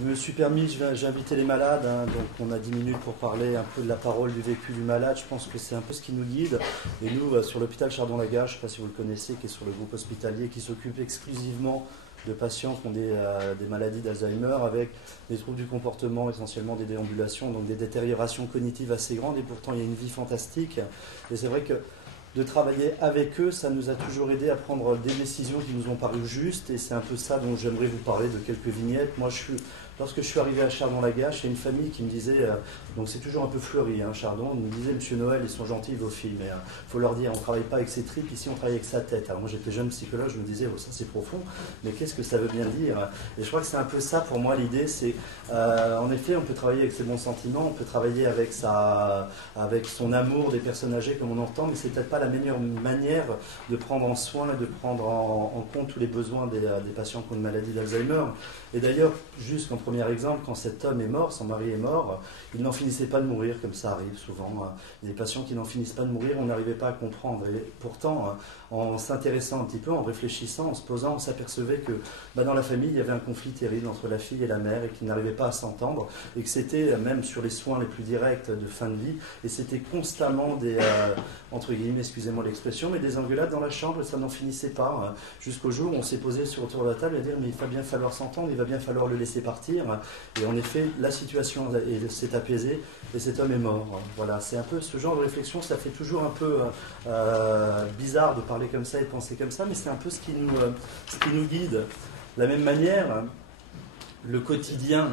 Je me suis permis, j'ai invité les malades, hein, donc on a 10 minutes pour parler un peu de la parole, du vécu du malade. Je pense que c'est un peu ce qui nous guide. Et nous, sur l'hôpital Chardon-Lagache, je ne sais pas si vous le connaissez, qui est sur le groupe hospitalier, qui s'occupe exclusivement de patients qui ont des maladies d'Alzheimer avec des troubles du comportement, essentiellement des déambulations, donc des détériorations cognitives assez grandes. Et pourtant, il y a une vie fantastique. Et c'est vrai que de travailler avec eux, ça nous a toujours aidé à prendre des décisions qui nous ont paru justes. Et c'est un peu ça dont j'aimerais vous parler, de quelques vignettes. Lorsque je suis arrivé à Chardon-Lagache, il y a une famille qui me disait, donc c'est toujours un peu fleuri, hein, Chardon, il me disait, Monsieur Noël, ils sont gentils vos filles, mais faut leur dire, on ne travaille pas avec ses tripes, ici on travaille avec sa tête. Alors moi j'étais jeune psychologue, je me disais, oh ça c'est profond, mais qu'est-ce que ça veut bien dire? Et je crois que c'est un peu ça pour moi l'idée, c'est, en effet, on peut travailler avec ses bons sentiments, on peut travailler avec son amour des personnes âgées comme on entend, mais c'est peut-être pas la meilleure manière de prendre en soin et de prendre en compte tous les besoins des patients qui ont une maladie d'Alzheimer. Et d'ailleurs, juste en premier exemple, quand cet homme est mort, son mari est mort, il n'en finissait pas de mourir, comme ça arrive souvent. Il y a des patients qui n'en finissent pas de mourir, on n'arrivait pas à comprendre. Et pourtant, en s'intéressant un petit peu, en réfléchissant, en se posant, on s'apercevait que dans la famille, il y avait un conflit terrible entre la fille et la mère et qu'ils n'arrivaient pas à s'entendre. Et que c'était, même sur les soins les plus directs de fin de vie, et c'était constamment des, entre guillemets, excusez-moi l'expression, mais des engueulades dans la chambre et ça n'en finissait pas. Jusqu'au jour où on s'est posé autour de la table et dire mais il va bien falloir s'entendre, il va bien falloir le laisser partir. Et en effet, la situation s'est apaisée et cet homme est mort. Voilà, c'est un peu ce genre de réflexion, ça fait toujours un peu bizarre de parler comme ça et de penser comme ça, mais c'est un peu ce qui nous guide. De la même manière, le quotidien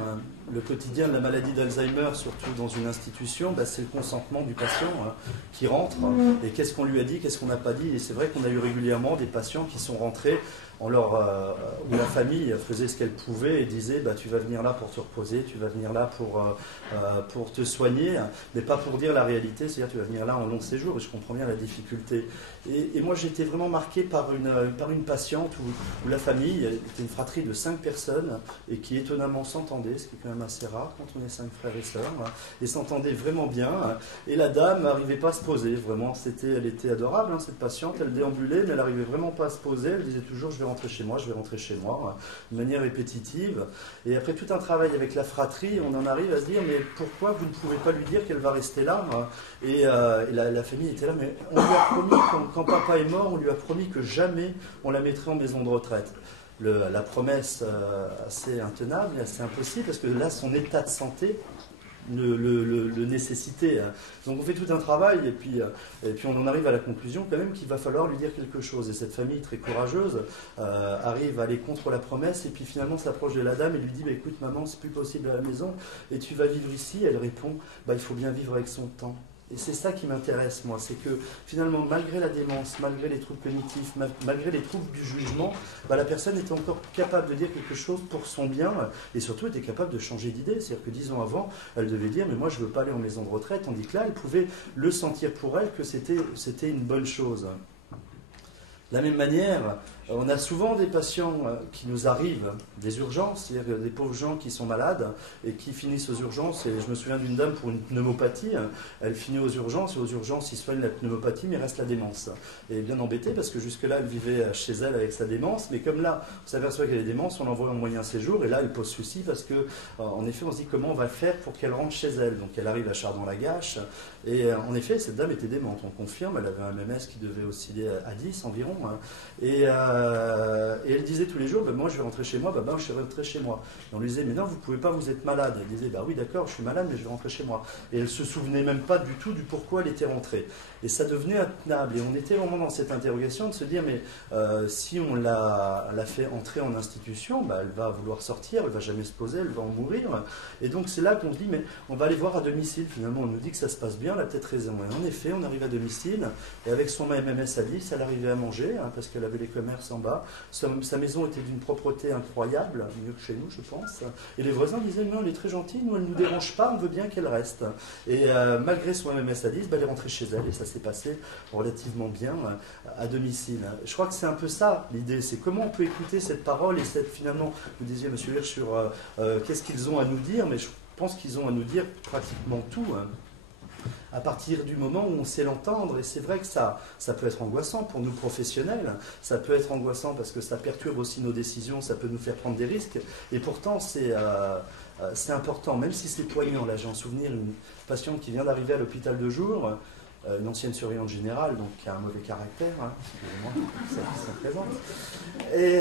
de la maladie d'Alzheimer, surtout dans une institution, c'est le consentement du patient qui rentre. Et qu'est-ce qu'on lui a dit, qu'est-ce qu'on n'a pas dit. Et c'est vrai qu'on a eu régulièrement des patients qui sont rentrés où la famille faisait ce qu'elle pouvait et disait tu vas venir là pour te reposer, tu vas venir là pour te soigner, mais pas pour dire la réalité, c'est-à-dire tu vas venir là en long séjour. Et je comprends bien la difficulté. Et moi j'étais vraiment marqué par une patiente où la famille était une fratrie de 5 personnes et qui étonnamment s'entendait, ce qui est quand même assez rare quand on est 5 frères et sœurs, et s'entendait vraiment bien. Et la dame n'arrivait pas à se poser, vraiment. Elle était adorable, cette patiente, elle déambulait, mais elle n'arrivait vraiment pas à se poser. Elle disait toujours je vais rentrer chez moi, de manière répétitive. Et après tout un travail avec la fratrie, on en arrive à se dire mais pourquoi vous ne pouvez pas lui dire qu'elle va rester là? Et la famille était là, mais on lui a promis, quand papa est mort, on lui a promis que jamais on la mettrait en maison de retraite. La promesse assez intenable et assez impossible, parce que là, son état de santé le nécessitait. Donc on fait tout un travail et puis on en arrive à la conclusion quand même qu'il va falloir lui dire quelque chose. Et cette famille très courageuse arrive à aller contre la promesse et puis finalement s'approche de la dame et lui dit écoute maman, c'est plus possible à la maison et tu vas vivre ici. Elle répond il faut bien vivre avec son temps. Et c'est ça qui m'intéresse, moi, c'est que finalement, malgré la démence, malgré les troubles cognitifs, malgré les troubles du jugement, la personne était encore capable de dire quelque chose pour son bien et surtout était capable de changer d'idée. C'est-à-dire que 10 ans avant, elle devait dire « mais moi je ne veux pas aller en maison de retraite », tandis que là, elle pouvait le sentir pour elle que c'était une bonne chose. De la même manière, on a souvent des patients qui nous arrivent des urgences, c'est-à-dire des pauvres gens qui sont malades et qui finissent aux urgences. Et je me souviens d'une dame pour une pneumopathie, elle finit aux urgences et aux urgences, ils soignent la pneumopathie mais reste la démence. Et bien embêtée parce que jusque-là, elle vivait chez elle avec sa démence, mais comme là, on s'aperçoit qu'elle est démence, on l'envoie en moyen séjour et là, elle pose souci parce que, en effet, on se dit comment on va faire pour qu'elle rentre chez elle. Donc elle arrive à Chardon-Lagache et en effet, cette dame était démente, on confirme, elle avait un MMS qui devait osciller à 10 environ. Et elle disait tous les jours, moi je vais rentrer chez moi, je vais rentrer chez moi. Et on lui disait, mais non, vous ne pouvez pas, vous êtes malade. Elle disait, oui d'accord, je suis malade, mais je vais rentrer chez moi. Et elle ne se souvenait même pas du tout du pourquoi elle était rentrée. Et ça devenait intenable. Et on était vraiment dans cette interrogation de se dire, mais si on l'a fait entrer en institution, elle va vouloir sortir, elle ne va jamais se poser, elle va en mourir. Et donc c'est là qu'on se dit, mais on va aller voir à domicile. Finalement, on nous dit que ça se passe bien, elle a peut-être raison. Et en effet, on arrive à domicile, et avec son MMS à 10, elle arrivait à manger, parce qu'elle avait les commerces en bas. Sa maison était d'une propreté incroyable, mieux que chez nous, je pense. Et les voisins disaient, non, elle est très gentille, nous, elle ne nous dérange pas, on veut bien qu'elle reste. Et malgré son MMS à 10, elle est rentrée chez elle, et ça s'est passé relativement bien à domicile. Je crois que c'est un peu ça, l'idée, c'est comment on peut écouter cette parole et finalement, vous disiez, M. Hirsch, sur qu'est-ce qu'ils ont à nous dire, mais je pense qu'ils ont à nous dire pratiquement tout. à partir du moment où on sait l'entendre. Et c'est vrai que ça peut être angoissant pour nous professionnels, ça peut être angoissant parce que ça perturbe aussi nos décisions, ça peut nous faire prendre des risques. Et pourtant, c'est important, même si c'est poignant. Là, j'ai en souvenir une patiente qui vient d'arriver à l'hôpital de jour, une ancienne surveillante générale, donc qui a un mauvais caractère, hein, ça se présente, et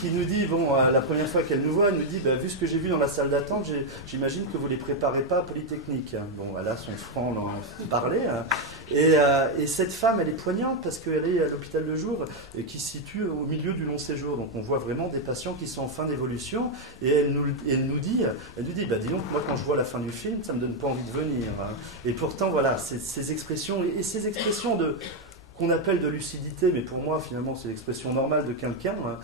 qui nous dit, bon, la première fois qu'elle nous voit, elle nous dit, vu ce que j'ai vu dans la salle d'attente, j'imagine que vous ne les préparez pas à Polytechnique. Bon, elle a son franc d'en parler, hein. Et cette femme, elle est poignante parce qu'elle est à l'hôpital de jour et qui se situe au milieu du long séjour. Donc on voit vraiment des patients qui sont en fin d'évolution, et elle nous dit, dis donc, moi quand je vois la fin du film, ça ne me donne pas envie de venir, hein. Et pourtant, voilà, ces expressions, et ces expressions qu'on appelle de lucidité, mais pour moi finalement c'est l'expression normale de quelqu'un, hein,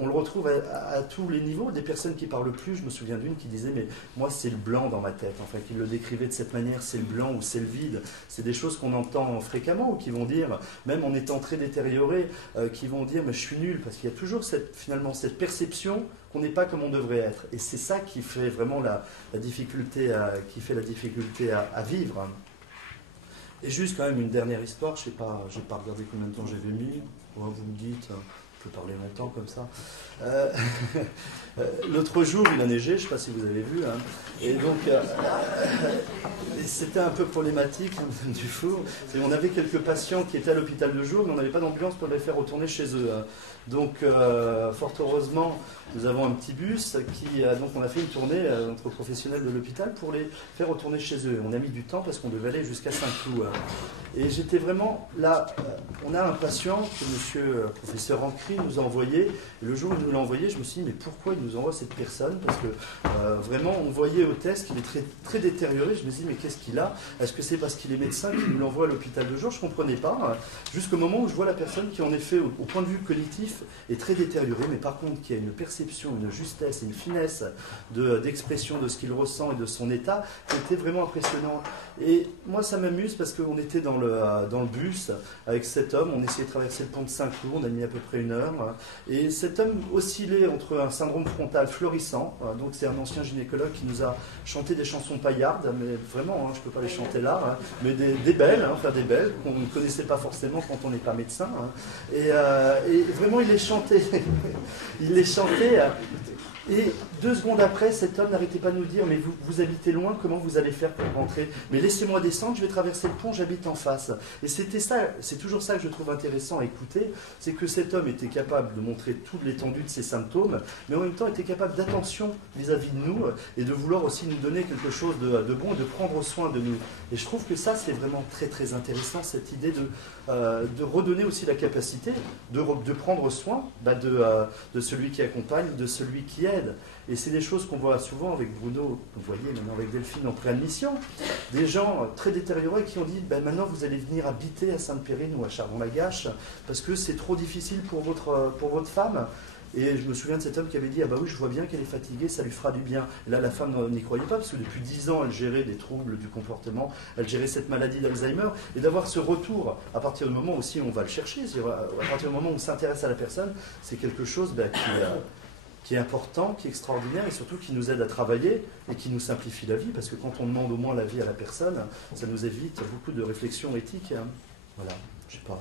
on le retrouve à tous les niveaux. Des personnes qui parlent plus, je me souviens d'une qui disait, mais moi c'est le blanc dans ma tête, enfin, qui le décrivait de cette manière, c'est le blanc ou c'est le vide. C'est des choses qu'on entend fréquemment, ou qui vont dire, même en étant très détériorés, qui vont dire, mais je suis nul, parce qu'il y a toujours finalement cette perception qu'on n'est pas comme on devrait être. Et c'est ça qui fait vraiment la difficulté, à vivre. Et juste quand même une dernière histoire, je n'ai pas regardé combien de temps j'avais mis, vous me dites, on peut parler longtemps comme ça. L'autre jour, il a neigé, je ne sais pas si vous avez vu, hein, et donc c'était un peu problématique du four. On avait quelques patients qui étaient à l'hôpital de jour, mais on n'avait pas d'ambulance pour les faire retourner chez eux, hein. Donc, fort heureusement, nous avons un petit bus donc on a fait une tournée entre professionnels de l'hôpital pour les faire retourner chez eux. On a mis du temps parce qu'on devait aller jusqu'à Saint-Cloud, hein. Et j'étais vraiment là. On a un patient que monsieur professeur Ancry nous a envoyé. Et le jour où il nous l'a envoyé, je me suis dit, mais pourquoi il nous envoie cette personne? Parce que vraiment, on voyait au test qu'il est très, très détérioré. Je me suis dit, mais qu'est-ce qu'il a? Est-ce que c'est parce qu'il est médecin qu'il nous l'envoie à l'hôpital de jour? Je ne comprenais pas, hein, jusqu'au moment où je vois la personne qui, en effet, au point de vue cognitif, est très détériorée, mais par contre, qui a une perception, une justesse et une finesse d'expression de ce qu'il ressent et de son état, qui était vraiment impressionnant. Et moi, ça m'amuse parce qu'on était dans le bus avec cet homme, on essayait de traverser le pont de Saint-Cloud, on a mis à peu près 1 heure, hein, et cet homme oscillait entre un syndrome frontal florissant, donc c'est un ancien gynécologue qui nous a chanté des chansons paillardes, mais vraiment, hein, je ne peux pas les chanter là, hein, mais des belles, hein, des belles qu'on ne connaissait pas forcément quand on n'est pas médecin, hein, et vraiment il les chantait, il les chantait. Et 2 secondes après, cet homme n'arrêtait pas de nous dire, mais vous habitez loin, comment vous allez faire pour rentrer? Mais laissez-moi descendre, je vais traverser le pont, j'habite en face. Et c'était ça, c'est toujours ça que je trouve intéressant à écouter, c'est que cet homme était capable de montrer toute l'étendue de ses symptômes, mais en même temps était capable d'attention vis-à-vis de nous, et de vouloir aussi nous donner quelque chose de bon, de prendre soin de nous. Et je trouve que ça, c'est vraiment très très intéressant, cette idée de redonner aussi la capacité de prendre soin de celui qui accompagne, de celui qui aide. Et c'est des choses qu'on voit souvent avec Bruno, vous voyez maintenant avec Delphine en préadmission, des gens très détériorés qui ont dit, maintenant vous allez venir habiter à Sainte-Périne ou à Chardon-la-Gâche parce que c'est trop difficile pour votre femme. Et je me souviens de cet homme qui avait dit, ah bah oui, je vois bien qu'elle est fatiguée, ça lui fera du bien. Et là, la femme n'y croyait pas, parce que depuis 10 ans, elle gérait des troubles du comportement, elle gérait cette maladie d'Alzheimer, et d'avoir ce retour, à partir du moment aussi où on va le chercher, à partir du moment où on s'intéresse à la personne, c'est quelque chose qui est important, qui est extraordinaire, et surtout qui nous aide à travailler, et qui nous simplifie la vie, parce que quand on demande au moins la vie à la personne, ça nous évite beaucoup de réflexions éthiques, hein. Voilà, je sais pas.